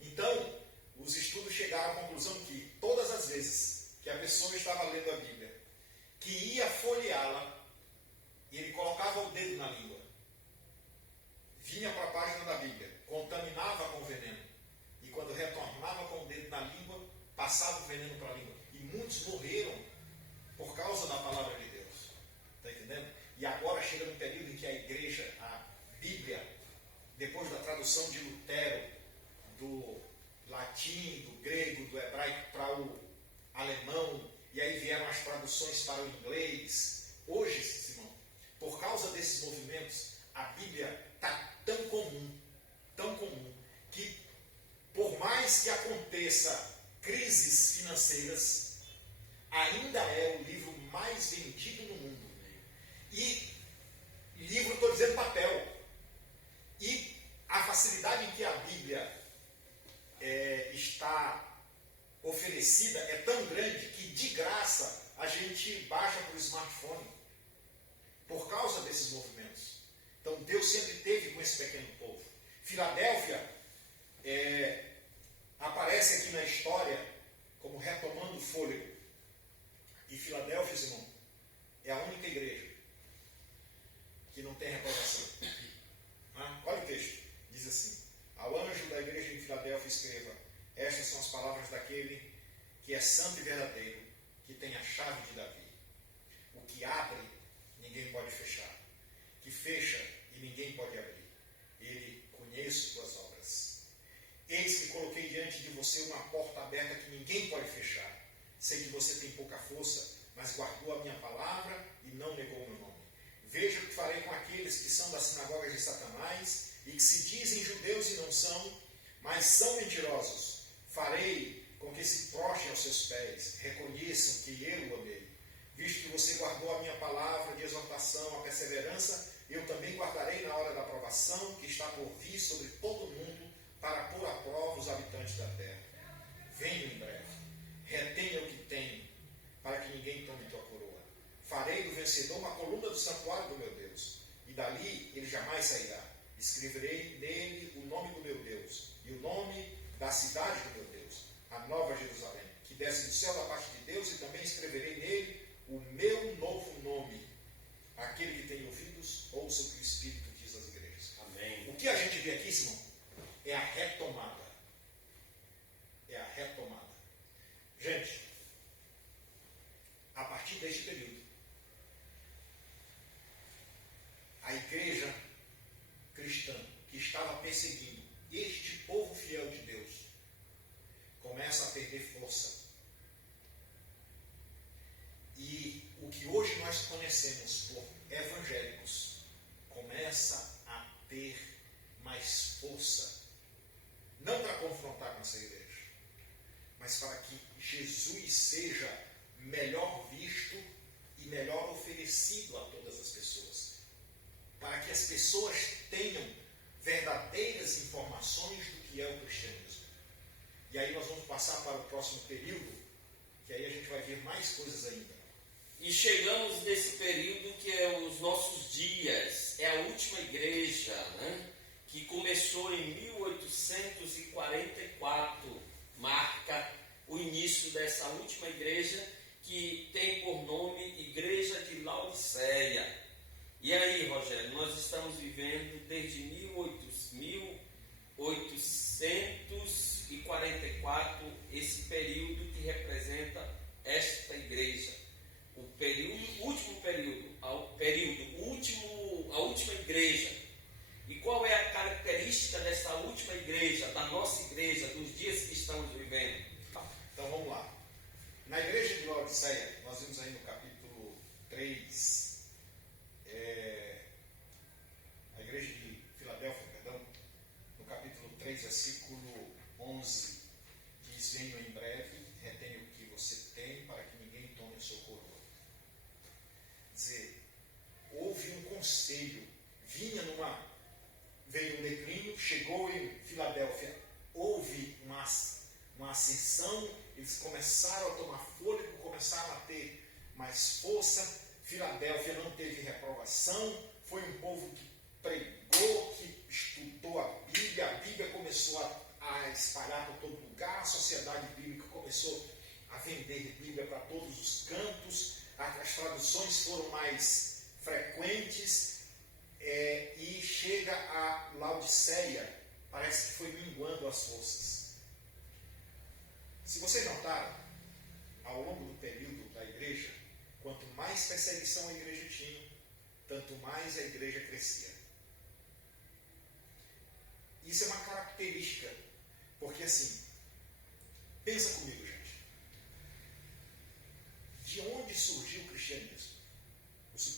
Então, os estudos chegaram à conclusão que todas as vezes que a pessoa estava lendo a Bíblia, que ia folheá-la, e ele colocava o dedo na língua, vinha para a página da Bíblia, contaminava com veneno, e quando retornava com o dedo na língua, passava o veneno para a língua. E muitos morreram por causa da palavra de Deus. Está entendendo? E agora chega no período em que a igreja, a Bíblia, depois da tradução de Lutero, do latim, do grego, do hebraico para o alemão, e aí vieram as traduções para o inglês. Hoje, Simão, por causa desses movimentos, a Bíblia está tão comum, que por mais que aconteça crises financeiras, ainda é o livro mais vendido no mundo. E livro, estou dizendo papel. E a facilidade em que a Bíblia está oferecida é tão grande que de graça a gente baixa para o smartphone por causa desses movimentos. Então Deus sempre teve com esse pequeno povo. Filadélfia aparece aqui na história como retomando o fôlego. E Filadélfia, irmão, é a única igreja que não tem reprovação. Olha o texto, diz assim: ao anjo da igreja em Filadélfia escreva: estas são as palavras daquele que é santo e verdadeiro, que tem a chave de Davi. O que abre, ninguém pode fechar. Que fecha e ninguém pode abrir. Ele conhece tuas obras. Eis que coloquei diante de você uma porta aberta que ninguém pode fechar. Sei que você tem pouca força, mas guardou a minha palavra e não negou o meu nome. Veja o que farei com aqueles que são das sinagogas de Satanás e que se dizem judeus e não são, mas são mentirosos. Farei com que se prostem aos seus pés, reconheçam que eu o amei. Visto que você guardou a minha palavra de exortação, a perseverança, eu também guardarei na hora da provação que está por vir sobre todo o mundo para pôr à prova os habitantes da terra. Venho em breve. Retenho vencedor uma coluna do santuário do meu Deus, e dali ele jamais sairá. Escreverei nele o nome do meu Deus, e o nome da cidade do meu Deus, a nova Jerusalém, que desce do céu da parte de Deus, e também escreverei nele o meu novo nome. Aquele que tem ouvidos, ouça o que o Espírito diz às igrejas. Amém. O que a gente vê aqui, Simão, é a retomada. É a retomada. Gente, a partir deste período, a igreja cristã que estava perseguindo este povo fiel de Deus começa a perder força. E o que hoje nós conhecemos por evangélicos começa a ter mais força, não para confrontar com essa igreja, mas para que Jesus seja melhor visto e melhor oferecido a todas as pessoas, para que as pessoas tenham verdadeiras informações do que é o cristianismo. E aí nós vamos passar para o próximo período, que aí a gente vai ver mais coisas ainda. E chegamos nesse período que é os nossos dias, é a última igreja, né? Que começou em 1844, marca o início dessa última igreja, que tem por nome Igreja de Laodiceia. E aí, Rogério, nós estamos vivendo desde 1844 esse período que representa esta igreja. O a última igreja. E qual é a característica dessa última igreja, da nossa igreja, dos dias que estamos vivendo? Então vamos lá. Na igreja de Laodiceia, nós vimos aí no capítulo 3, a igreja de Filadélfia, perdão, no capítulo 3, versículo 11, diz: venho em breve, retenho o que você tem, para que ninguém tome o seu coroa. Dizer, houve um conselho, veio um declínio, chegou em Filadélfia, houve uma ascensão, eles começaram a tomar fôlego, começaram a ter mais força. Filadélfia não teve reprovação, foi um povo que pregou, que estudou a Bíblia começou a espalhar por todo lugar, a sociedade bíblica começou a vender Bíblia para todos os cantos, as traduções foram mais frequentes, e chega a Laodiceia, parece que foi minguando as forças. Se vocês notaram, ao longo do período da igreja, quanto mais perseguição a igreja tinha, tanto mais a igreja crescia. Isso é uma característica, porque assim, pensa comigo, gente. De onde surgiu o cristianismo?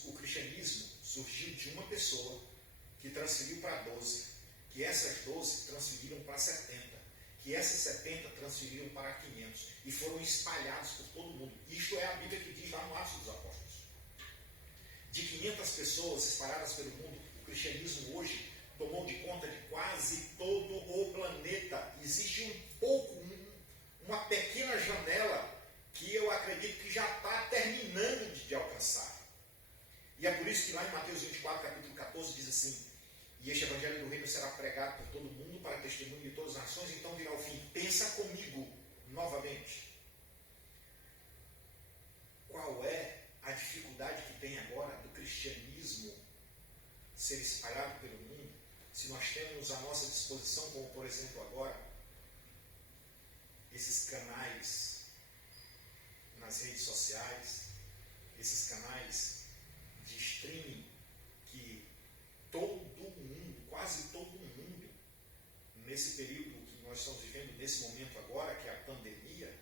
O cristianismo surgiu de uma pessoa que transferiu para 12, que essas 12 transferiram para 70, que essas 70 transferiram para 500 e foram espalhados por todo mundo. Isto é a Bíblia que diz lá no Atos dos Apóstolos. De 500 pessoas espalhadas pelo mundo, o cristianismo hoje tomou de conta de quase todo o planeta. Existe uma pequena janela que eu acredito que já está terminando de alcançar. E é por isso que lá em Mateus 24, capítulo 14, diz assim: e este evangelho do reino será pregado por todo mundo para testemunho de todas as nações, então virá o fim. Pensa comigo novamente. Qual é a dificuldade que tem agora do cristianismo ser espalhado pelo mundo, se nós temos à nossa disposição, como por exemplo agora, esses canais nas redes sociais, esses canais de streaming que quase todo mundo, nesse período que nós estamos vivendo, nesse momento agora, que é a pandemia,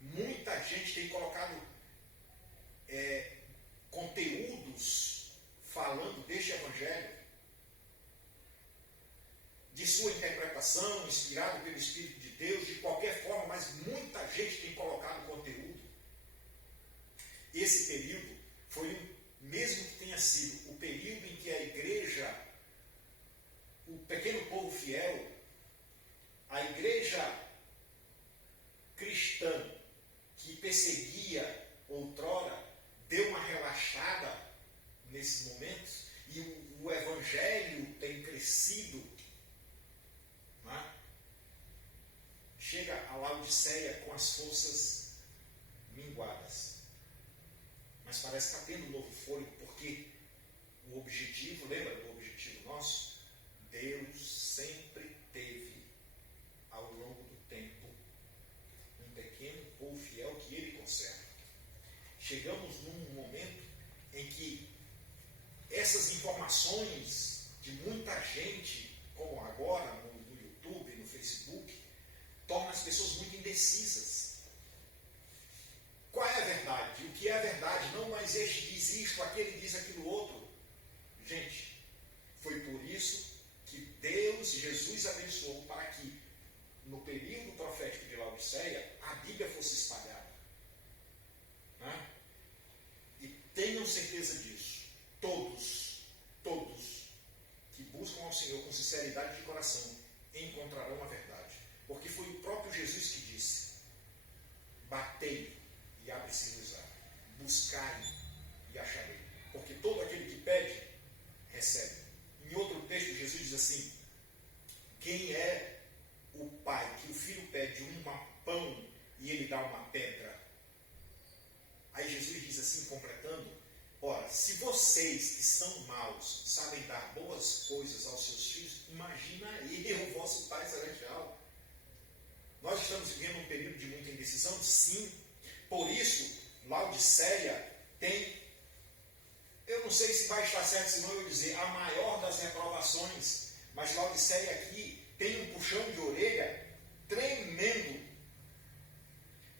muita gente tem colocado conteúdos falando deste evangelho, de sua interpretação, inspirado pelo Espírito de Deus, de qualquer forma, mas muita gente tem colocado conteúdo. Esse período foi, mesmo que tenha sido o período em que a igreja, o pequeno povo fiel, a igreja cristã que perseguia outrora, deu uma relaxada Laodiceia com as forças minguadas. Mas parece que está tendo um novo fôlego, porque o objetivo, lembra do objetivo nosso? Deus sempre teve, ao longo do tempo, um pequeno povo fiel que Ele conserva. Chegamos num momento em que essas informações de muita gente, como agora no YouTube, no Facebook, tornam as pessoas muito indecisas. Qual é a verdade? O que é a verdade? Não, mas este diz isto, aquele diz aquilo outro. Gente, foi por isso que Deus e Jesus abençoou para que, no período profético de Laodiceia, a Bíblia fosse espalhada. Né? E tenham certeza disso. Todos que buscam ao Senhor com sinceridade de coração encontrarão a verdade. Porque foi o próprio Jesus que disse: batei e abre-se-vos-á, buscai e acharei. Porque todo aquele que pede, recebe. Em outro texto, Jesus diz assim: quem é o pai que o filho pede um pão e ele dá uma pedra? Aí Jesus diz assim, completando: ora, se vocês que são maus sabem dar boas coisas aos seus filhos, imagina ele, o vosso Pai Celestial. Nós estamos vivendo um período de muita indecisão? Sim. Por isso, Laodiceia tem, eu não sei se vai estar certo, senão eu vou dizer, a maior das reprovações. Mas Laodiceia aqui tem um puxão de orelha tremendo.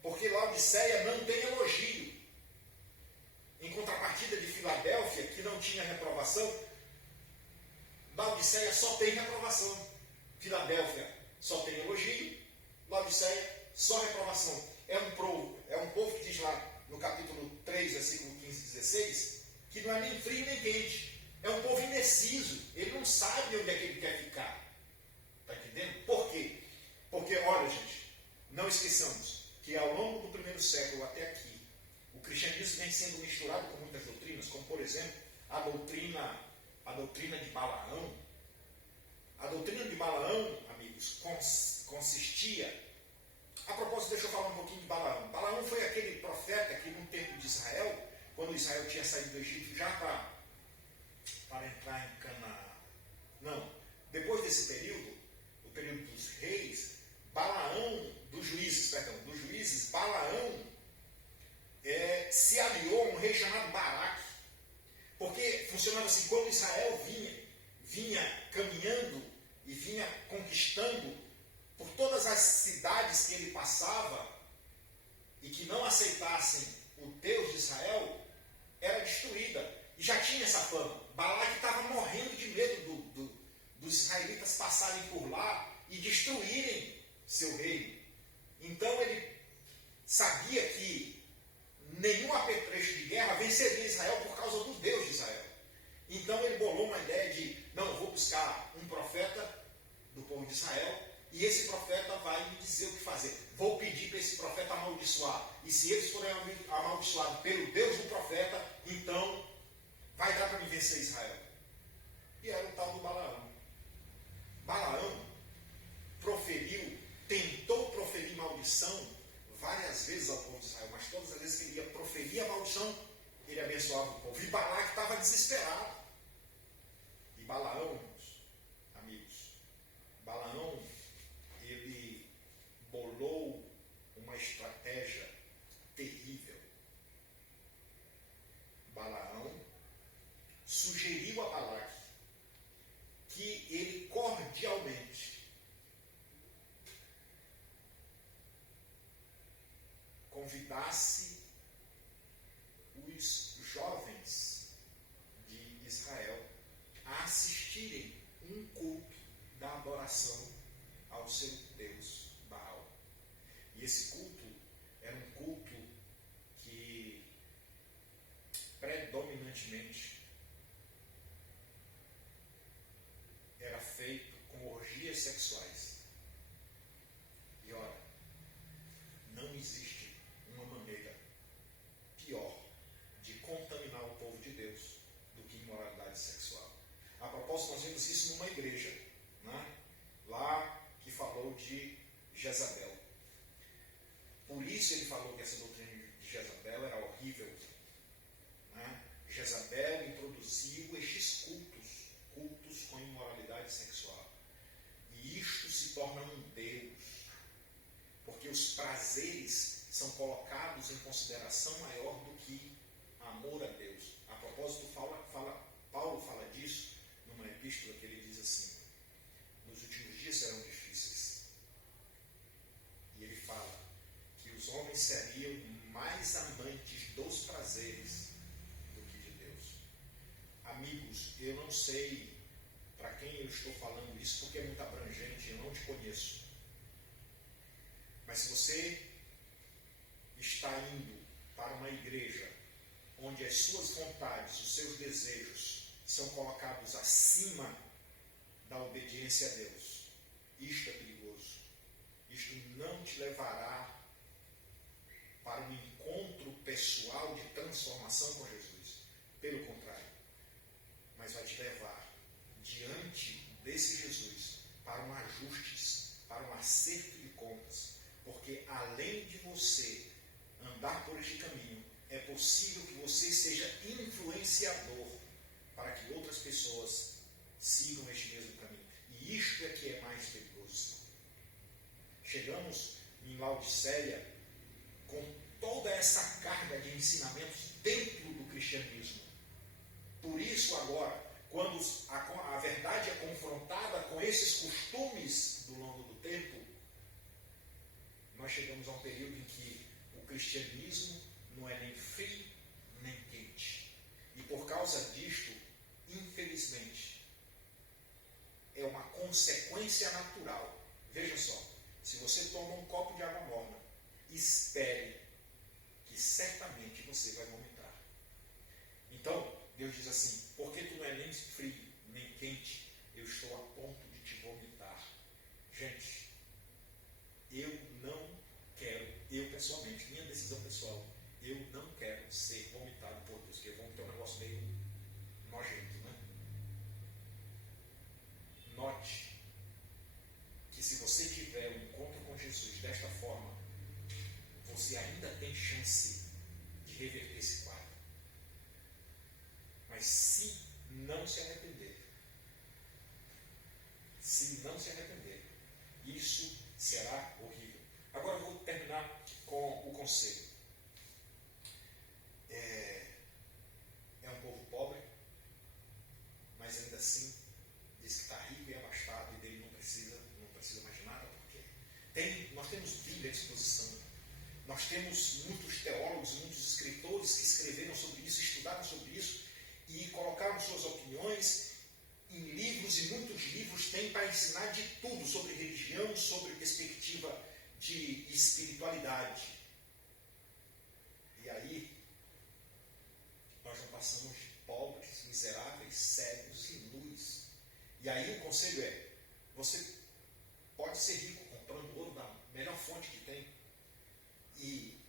Porque Laodiceia não tem elogio. Em contrapartida de Filadélfia, que não tinha reprovação, Laodiceia só tem reprovação. Filadélfia só tem elogio, Laodiceia só reprovação. É um povo que diz lá no capítulo 3, versículo 15 e 16, que não é nem frio nem quente. É um povo indeciso. Ele não sabe onde é que ele quer ficar. Está entendendo? Por quê? Porque, olha, gente, não esqueçamos que ao longo do primeiro século até aqui, o cristianismo vem sendo misturado com muitas doutrinas, como, por exemplo, a doutrina de Balaão. A doutrina de Balaão, amigos, consistia... A propósito, deixa eu falar um pouquinho de Balaão. Balaão foi aquele profeta que, no tempo de Israel, quando Israel tinha saído do Egito já para entrar em Canaã. Não, depois desse período, o período dos reis, dos juízes, Balaão se aliou a um rei chamado Baraque. Porque funcionava assim: quando Israel vinha caminhando e vinha conquistando por todas as cidades que ele passava e que não aceitassem o Deus de Israel, era destruída. E já tinha essa fama. Balaque estava morrendo de medo dos israelitas passarem por lá e destruírem seu reino. Então ele sabia que nenhum apetrecho de guerra venceria Israel por causa do Deus de Israel. Então ele bolou uma ideia de: não, eu vou buscar um profeta do povo de Israel e esse profeta vai me dizer o que fazer. Vou pedir para esse profeta amaldiçoar. E se eles forem amaldiçoados pelo Deus do profeta, então vai dar para me vencer Israel. E era o tal do Balaão. Balaão tentou proferir maldição várias vezes ao povo de Israel, mas todas as vezes que ele ia proferir a maldição, ele abençoava o povo. E Balaque estava desesperado. E Balaão, amigos, ele bolou uma estratégia terrível. Balaão sugeriu a Balaque que ele cordialmente convidasse os jovens de Israel a assistirem um culto da adoração ao seu Deus Baal. E esse culto era um culto que predominantemente era feito com orgias sexuais. E ora, não existe uma maneira pior de contaminar o povo de Deus do que imoralidade sexual. A propósito, nós vimos isso numa igreja, né? Lá que falou de Jezabel. isso ele falou que essa doutrina de Jezabel era horrível. Né? Jezabel introduziu estes cultos com imoralidade sexual. E isto se torna um Deus, porque os prazeres são colocados em consideração maior do que amor a Deus. A propósito, Paulo fala disso numa epístola que ele diz assim: nos últimos dias serão difíceis. E ele fala que os homens seriam mais amantes dos prazeres do que de Deus. Amigos, eu não sei para quem eu estou falando isso, porque é muito abrangente, eu não te conheço. Mas se você está indo para uma igreja onde as suas vontades, os seus desejos são colocados acima da obediência a Deus, isto é perigoso. Isto não te levará para um encontro pessoal de transformação com Jesus. Pelo contrário, mas vai te levar diante desse Jesus para um ajuste, para um acerto de contas. Porque além de você andar por este caminho, é possível que você seja influenciador para que outras pessoas sigam este mesmo caminho. E isto é que é mais perigoso. Chegamos em Laodiceia com toda essa carga de ensinamentos dentro do cristianismo. Por isso agora, quando a verdade é confrontada com esses costumes do longo do tempo, nós chegamos a um período em que o cristianismo não é nem frio nem quente. E por causa disto, infelizmente, é uma consequência natural. Veja só, se você toma um copo de água morna, espere que certamente você vai vomitar. Então, Deus diz assim: porque tu não é nem frio nem quente, eu estou a ponto de te vomitar. Gente, eu não quero, eu pessoalmente, minha decisão pessoal, eu não quero ser vomitado por Deus, porque vômito é um negócio meio nojento, né? Note que se você tiver um encontro com Jesus desta forma, você ainda tem chance de reverter esse quadro. Mas se não se arrepender, isso será horrível. Agora eu vou terminar com o conselho. É um povo pobre, mas ainda assim diz que está rico e abastado e dele não precisa mais nada, porque nós temos Bíblia à disposição. Nós temos muitos teólogos, muitos escritores que escreveram sobre isso, estudaram sobre isso e colocaram suas opiniões em livros, e muitos livros têm para ensinar de tudo sobre religião, sobre perspectiva de espiritualidade. E aí, nós não passamos de pobres, miseráveis, cegos e nus. E aí o conselho é: você pode ser rico comprando ouro da melhor fonte que tem. E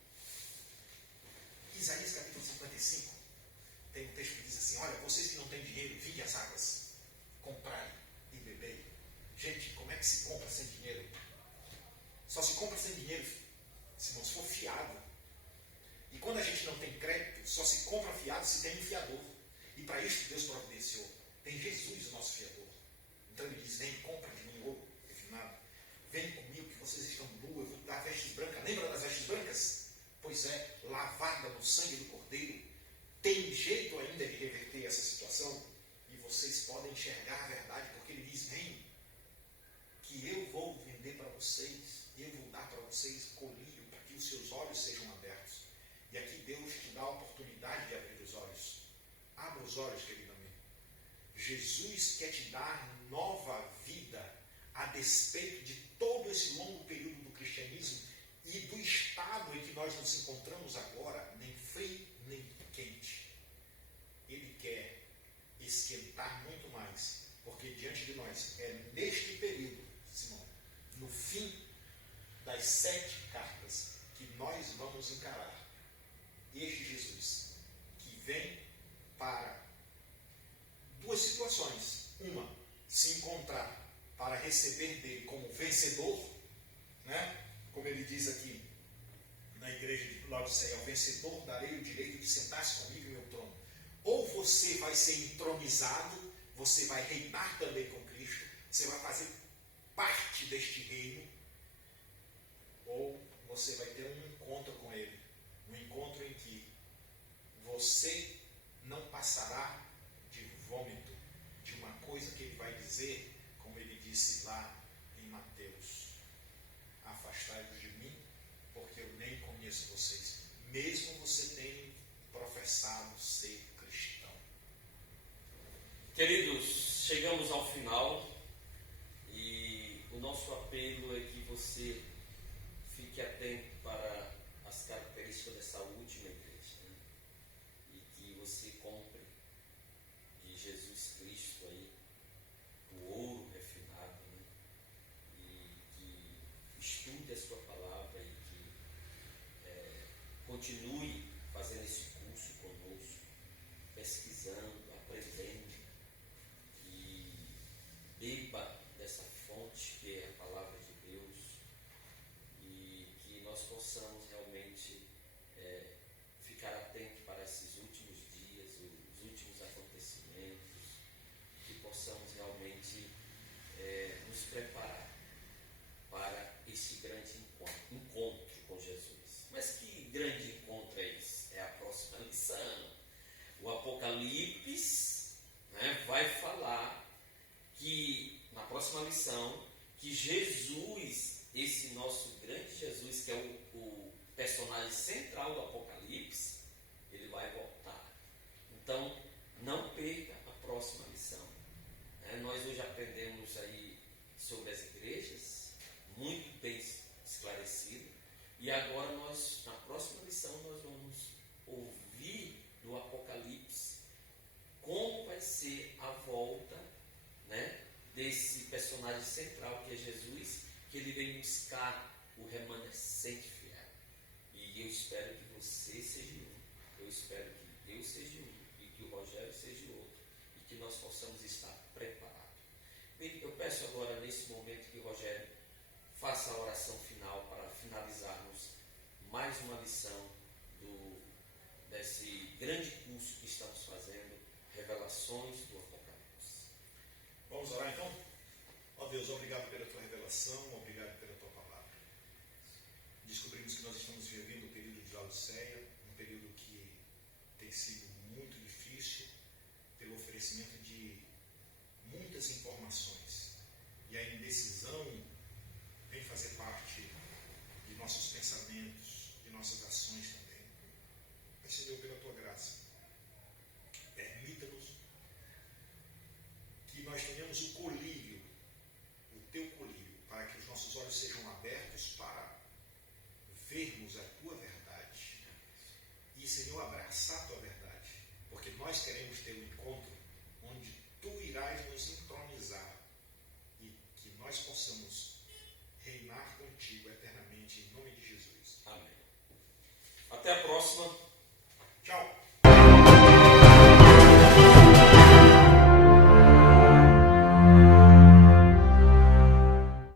Isaías capítulo 55, tem um texto que diz assim: olha, vocês que não têm dinheiro, vinde as águas, comprai e bebei. Gente, como é que se compra sem dinheiro? Só se compra sem dinheiro se não for fiado. E quando a gente não tem crédito, só se compra fiado se tem um fiador. E para isso Deus providenciou. Tem Jesus, o nosso fiador. Então ele diz: vem, compra de mim ouro refinado. Vem comigo que vocês estão nus, eu vou dar vestes brancas. Lembra das vestes brancas? Pois é, lavada no sangue do Cordeiro. Tem jeito ainda de reverter essa situação? E vocês podem enxergar a verdade, porque ele diz: vem, que eu vou vender para vocês, eu vou dar para vocês colírio, para que os seus olhos sejam abertos. E aqui Deus te dá a oportunidade de abrir os olhos. Abra os olhos, querido amigo. Jesus quer te dar nova vida, a despeito de todo esse longo período do cristianismo e do estado em que nós nos encontramos agora, nem frio nem quente. Ele quer esquentar muito mais, porque diante de nós é neste período, Simão, no fim das 7 cartas, que nós vamos encarar este Jesus, que vem para 2 situações. Uma, se encontrar para receber dele como vencedor, né? Como ele diz aqui na Laodiceia, ao vencedor darei o direito de sentar-se comigo em meu trono. Ou você vai ser entronizado, você vai reinar também com Cristo, você vai fazer parte deste reino, ou você vai ter um encontro com Ele, um encontro em que você não passará de vômito, de uma coisa que Ele vai dizer, como Ele disse lá em Mateus: afastai-vos de mim, porque eu nem conheço vocês, mesmo você tenha professado ser cristão. Queridos, chegamos ao final e o nosso apelo é que você fique atento para as características dessa última igreja, né? E que você compre de Jesus Cristo aí o ouro refinado, né? E que estude a sua palavra e que continue fazendo esse curso conosco, pesquisando, aprendendo, e beba dessa fonte que é a palavra de Deus, e que nós possamos realmente ficar atentos para esses últimos dias, os últimos acontecimentos, que possamos realmente nos preparar para esse grande encontro com Jesus. Mas que grande encontro é esse? É a próxima lição. O Apocalipse, né, vai falar que, na próxima lição, que Jesus, esse nosso grande Jesus, que é o personagem central do Apocalipse, ele vai voltar. Então, não perca a próxima lição. Nós hoje aprendemos aí sobre as igrejas, muito bem esclarecido, e agora na próxima lição, nós vamos ouvir do Apocalipse como vai ser a volta, né, desse personagem central que é Jesus, que ele vem buscar o remanescente fiel. E eu espero que você seja um, eu espero que eu seja um, e que o Rogério seja outro, e que nós possamos estar preparados. Bem, eu peço agora, nesse momento, que o Rogério faça a oração final para finalizarmos mais uma lição desse grande curso que estamos fazendo, Revelações do Apocalipse. Vamos orar então? Ó Deus, obrigado pela tua revelação, obrigado pela tua palavra. Descobrimos que nós estamos vivendo o período de Laodiceia, um período que tem sido muito difícil, pelo oferecimento de muitas informações. E a indecisão vem fazer parte de nossos pensamentos, de nossas ações também. Mas, Senhor, pela tua graça, permita-nos que nós tenhamos o colírio, o teu colírio, para que os nossos olhos sejam abertos para vermos a tua verdade. E, Senhor, abraçar a tua verdade, porque nós queremos ter um encontro onde tu irás nos entronizar e que nós possamos reinar contigo eternamente, em nome de Jesus. Amém. Até a próxima.